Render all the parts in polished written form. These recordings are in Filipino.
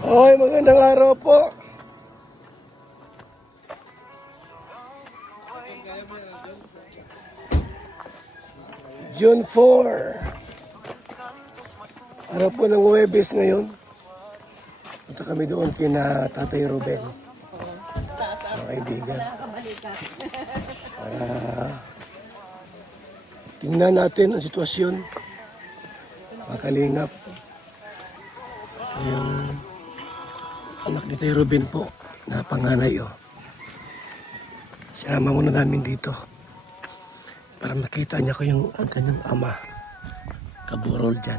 Hoy, magandang araw po. June 4. Araw po ng Huwebes ngayon. Punta kami doon kina Tatay Ruben. Mga kaibigan. Tingnan natin ang sitwasyon. Mga kalingap. Ito yung anak ni Tay Ruben po na panganay. Sinama muna namin dito para makita niya ko yung kanyang ama. Kaburol dyan.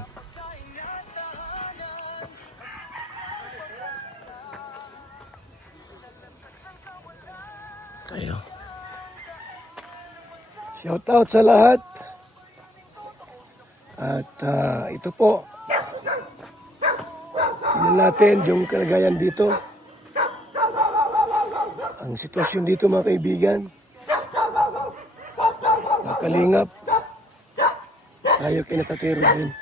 Tayo. Shout out sa lahat. At ito po. Tingnan natin yung kalagayan dito. Ang sitwasyon dito mga kaibigan. Mga kalingap. Tayo kinakatero din.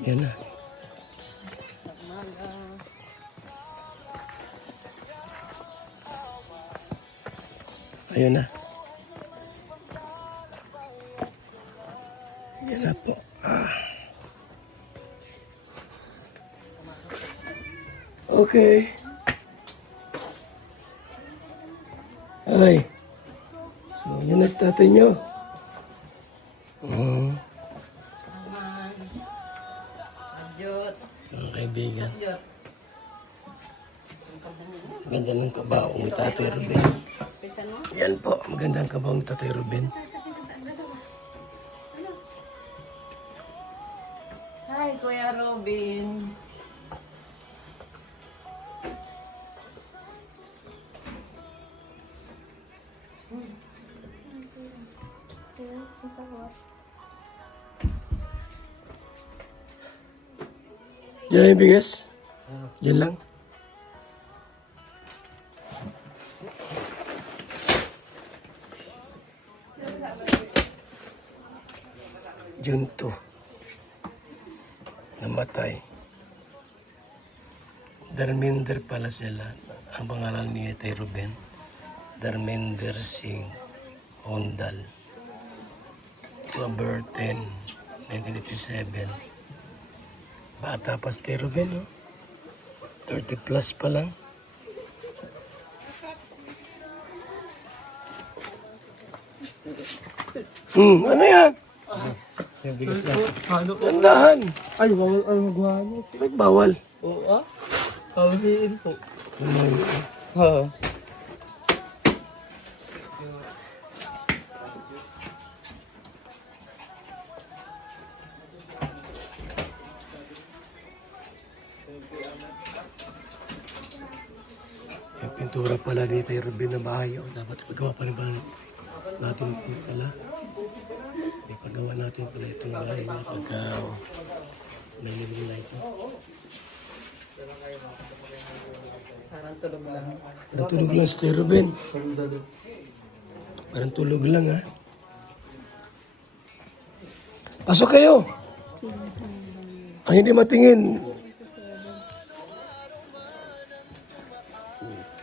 Yan na. Ayun na. Yan na po. Okay. Ay. So, yan na sa tatay nyo. Mga kaibigan. Maganda ng kabaong ni Tatay Ruben. Yan po, maganda ang kabaong ni Tatay Ruben. Hi, Kuya Robin. Yan lang yung bigas? Yan lang? June 2. Namatay. Dharmender pala sila. Ang pangalan ni Tay Ruben. Dharmender Singh Hondal. October 10, 1987. Bata pa si Tay Ruben, no? 30 plus pa lang. Ano yan? Tandahan. Ay, bawal ang magwano. Ba't bawal? Oo, Kawiin po. Ano? Ha. Yung pintura pala ni Tay Ruben na bahay. Dapat ipagawa pa rin ba natin pala? Ipagawa natin pala itong bahay na pagka nalibig na ito. Parang tulog lang. Parang tulog lang si Tay Ruben. Parang tulog lang, ha? Pasok kayo! Ang hindi matingin.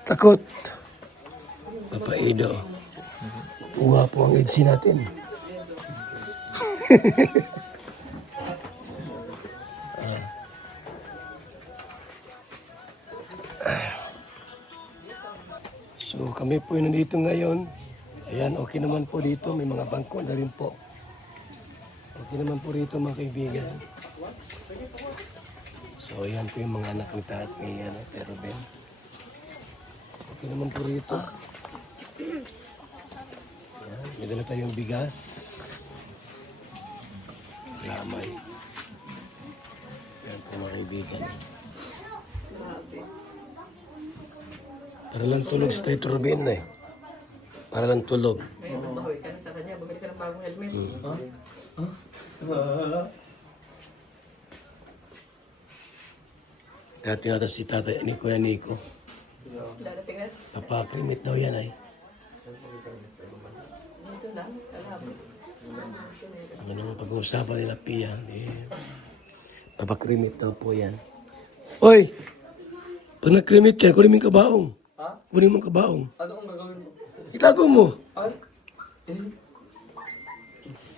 Takot. Papaido. Uwa po ang EDC natin. So kami po yung nandito ngayon. Ayan, okay naman po dito. May mga bangko na rin po. Okay naman po rito mga kaibigan. So ayan po yung mga anak ni Tat ni Pero Ben. Okay naman po rito. Ayan, may dala tayong bigas. Lamay. Ayan po mga kaibigan. Para lang tulog sa Tito Ruben eh. Para lang tulog. Ngayon, nagbahoy ka na sa kanya. Bumili ka ng bagong helmet. Kaya tinata si tatay ni Kuya Nico. Dadating na. Papakrimit daw yan ay. Dito lang. Kalabot. Ano ang pag-uusapan nila Pia. Papakrimit daw po yan. Oy! Pag nagkrimit yan, kunin mo yung kabaong. Ha? Kunin mo yung kabaong. Ano ang gagawin mo? Itago mo. Ay?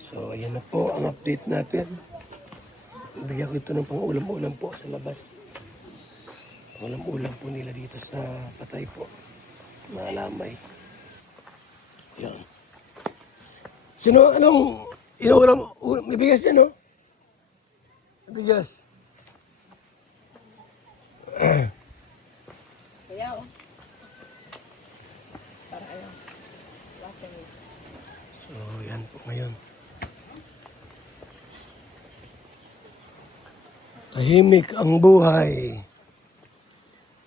So, ayan na po ang update natin. Bigyan ko ito ng pang-ulam-ulam po sa labas. Pang-ulam-ulam po nila dito sa patay po. Mga lamay. Ayan. Sino, anong inuulam? May bigas yan, no? May bigas. Kaya, oh. Para ayaw. Bakit? So, yan po ngayon. Tahimik ang buhay.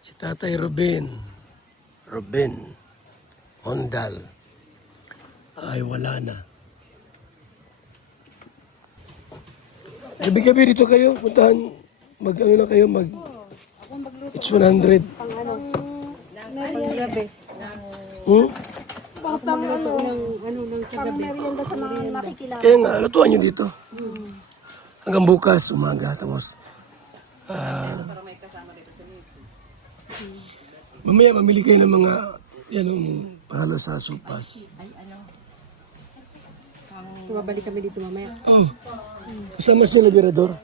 Si Tatay Ruben Ondal, ay wala na. Gabi-gabi dito kayo, puntahan, mag-ano na kayo, it's 100. Panggabi. Hmm? Pangluto ng kagabi. Merienda sa mga makikilala. Kaya nga, lutuan nyo dito. Hanggang bukas, umaga, tapos mamaya mamili kayo ng mga pahalo sa supas. Tumabalik kami dito mamaya. Oh. Kasama sila Liberador.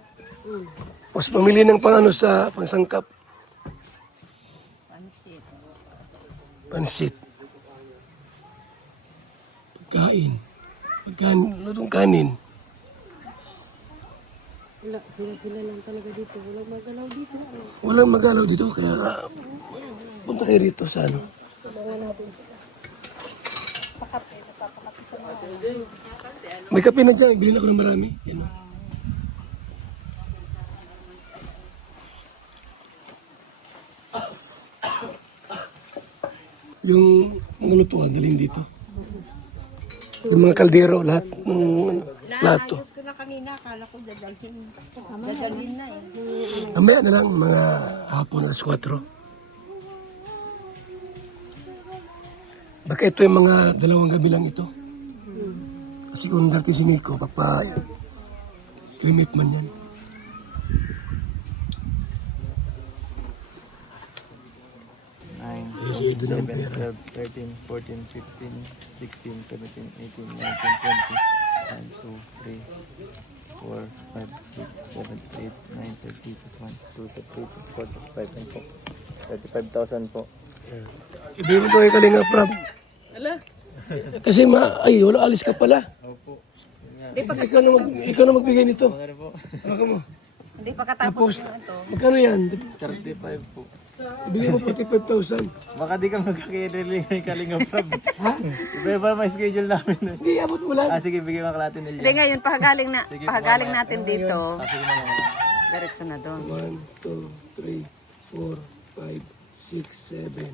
Tapos pamili ng pangano sa pangsangkap. Pansit. Pagkain. Lutong kanin. Wala, sila lang talaga dito. Walang magalaw dito. Walang magalaw dito, kaya punta kayo rito sa ano. May kape na dyan, bilhin ako ng marami. Yan. Yung mga lutuan, dalhin dito. Yung mga kaldero, lahat ng plato. Ayos ko na kanina. Akala ko dadalhin. Dadalhin na eh. Mamaya na lang, mga hapon, alas 4. Baka ito yung mga dalawang gabi lang ito. Kasi kung dati si Nico, klimit man yan. Kasi doon ang pera. 13, 14, 15, 16, 17, 18, 19, 20, 1, 2, 3, 4, 5, 6, 7, 8, 9, 10, 11, 12, 13, 14, 15, 35,000 po. Ibigay mo ito kay Kalinga Prab. Ala. Kasi wala alis ka pala. Opo. Ikaw na magbigay nito. Ano po? Ano mo? Hindi pa katapos yung ito. Magkano yan? 35 po. Ibigay mo 45,000. Baka di ka magkakirili ng Kalinga Prab. Ha? Iba may schedule namin. Hindi, abot mo lang. Sige, bigyan ka kalahati nila. Hindi, ngayon, pahagaling natin dito. Sige na lang. Diretso na doon. 1, 2, 3, 4, 5, 6, 7,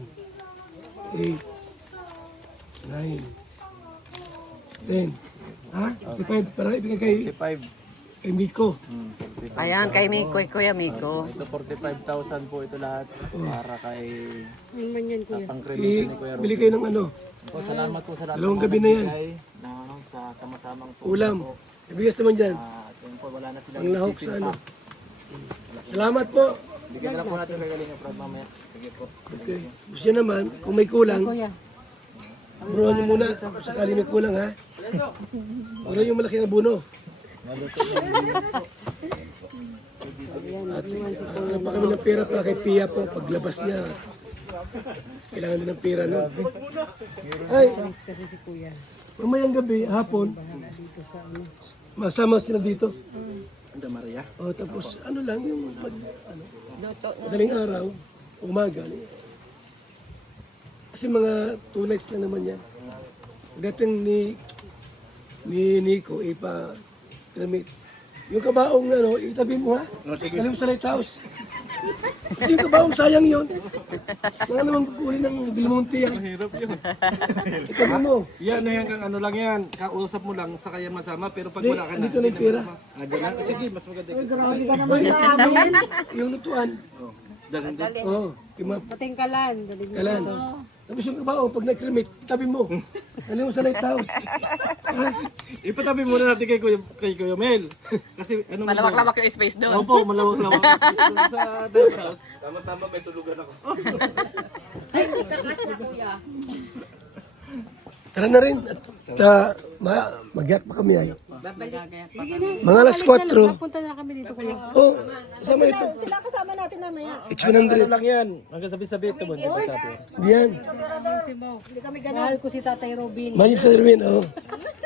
8, 9, 10. Ha? 55 para ibigay kay 45. Miko. Ayan, kay Miko, Kuya Miko. Ito 45,000 po ito lahat para kay Ano man yan kuya? pang-credit ni Kuya Ruben. Bili kayo ng ano, Po, salamat po sa lahat. dalawang gabi na yan. Sa sama-samang po. Ulam. Ibigas naman dyan. Yun po, wala na sila. Ang lahok sa ano. Salamat po. Bigyan na lang po natin kay Kalinga Prab mamaya. Sige po. Okay. Gusto niya naman, kung may kulang, Kuya. buruan niyo muna. Sakali may kulang ha. Buruan yung malaki na buno. At pa kami ng pera para kay Pia po paglabas niya. Kailangan din ng pera, no? Ay, mamayang gabi, hapon, masama sila dito. Anda Maria. O, tapos, ano lang, yung Luto na. madaling araw, umaga. Kasi mga 2 nights lang naman yan. Dating ni Nico, ipa-tramit. Yung kabaong, itabi mo ha? Alam mo sa lighthouse. Kasi yung kabaong sayang yun. Wala naman kukunin ng Belmonte yan. Hirap yun. Itabi mo. Yan, hanggang ano lang yan. Kausap mo lang sa kaya masama. Pero pag Hindi, wala ka na. dito na yung pera. Dyan na. Sige, mas maganda. Grabe ka naman sa amin. Yung lutuan. Dalan din. Oo, yung Patingkalan. kalan. Tapos yung kabaong, pag nag-cremate, itabi mo. Alam mo sa lighthouse. Ipatabi muna natin kay Kuya Mel. Kasi ano Malawak-lawak yung space doon. Opo, malawak-lawak. Sa dive house. Tama-tama, may tulugan ako. Tara na rin. At mag-yak pa kami ay. Mga alas 4. Punta na kami dito kuya. Oh, kasama ito. Sila kasama natin mamaya. It's Ano 100. lang yan. Hanggang sabi-sabi ito ba? Sabi. Diyan. Hindi kami ganun. Mahal ko si Tatay Robin. Mahal sa Erwin, oh.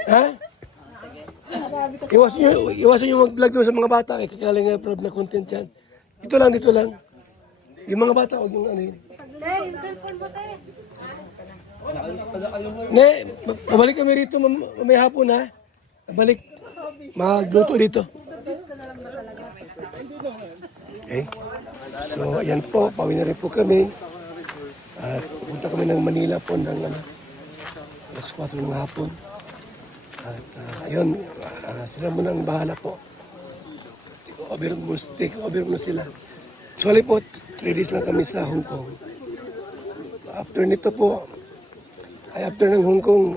Ha? Iwasan nyo mag-vlog doon sa mga bata. Kakaling nga proud na content yan. Dito lang. Yung mga bata, huwag yung ano yun. Hey, yung cellphone mo tayo. Ne, babalik kami rito may hapon ha. Balik. Magluto dito. Okay. So, ayan po. Pauwi na rin po kami. At pupunta kami ng Manila po ng alas 4 ng hapon. At ayun, sila muna ang bahala po. Take over mo sila. Actually po, 3 days lang kami sa Hong Kong. After nito po, after ng Hong Kong,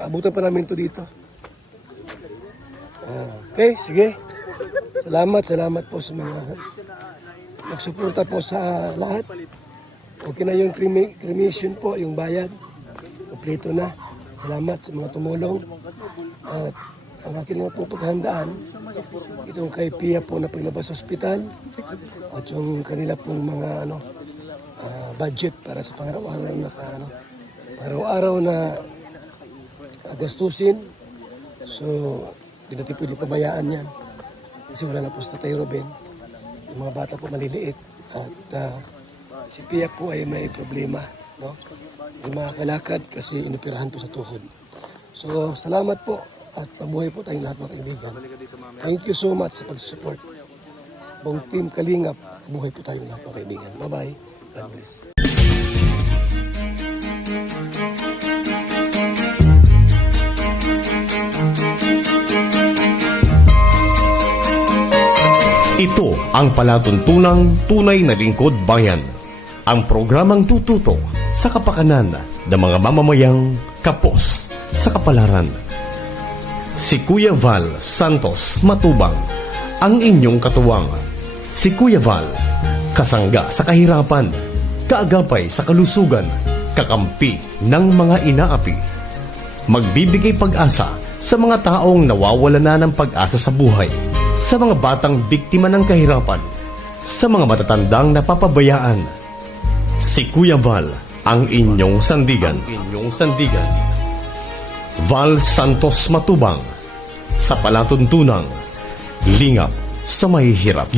abutan pa namin ito dito. Okay, sige. Salamat po sa mga nagsuporta po sa lahat. Okay na yung cremation po, yung bayad. Kompleto na. Salamat sa mga tumulong. At ang akin mga po paghandaan, itong kay Pia po na paglabas sa ospital at yung kanila pong mga budget para sa pangaraw-araw na gastusin. So, hindi natin pwede pabayaan yan. Kasi wala na po sa Tatay Robin. Yung mga bata po maliliit. At si Pia po ay may problema. No? Hindi makakalakad kasi inoperahan po sa tuhod. So, salamat po. At mabuhay po tayong lahat mga kaibigan. Thank you so much sa pag-support. Buong team Kalingap, mabuhay po tayong lahat mga kaibigan. Bye-bye. God bless. Ito ang palatuntunang tunay na lingkod bayan. Ang programang tututo sa kapakanan ng mga mamamayang kapos sa kapalaran. Si Kuya Val Santos Matubang, ang inyong katuwang. Si Kuya Val, kasangga sa kahirapan, kaagapay sa kalusugan, kakampi ng mga inaapi. Magbibigay pag-asa sa mga taong nawawala na ng pag-asa sa buhay, sa mga batang biktima ng kahirapan, sa mga matatandang napapabayaan. Si Kuya Val, ang inyong sandigan. Val Santos Matubang, sa palatuntunang lingap sa mahihirap.